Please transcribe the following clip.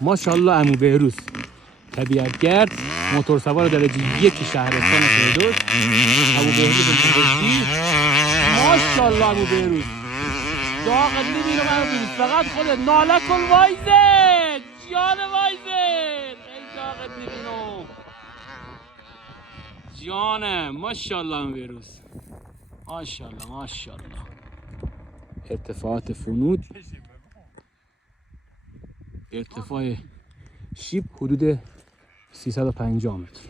ماشاءالله عمو بهروز طبیعتگرد موتور سوار درجه 1 شهرستان فردوس عمو بهروز مهشتی. ماشاءالله عمو بهروز داغت میبینم عمو بهروز فقط خودت ناله کن وایزد جان وایزد ای داغت میبینم جانم. ماشاءالله عمو بهروز ماشاءالله ماشاءالله. ارتفاعات فنود ارتفاع شیب حدود 350 متر.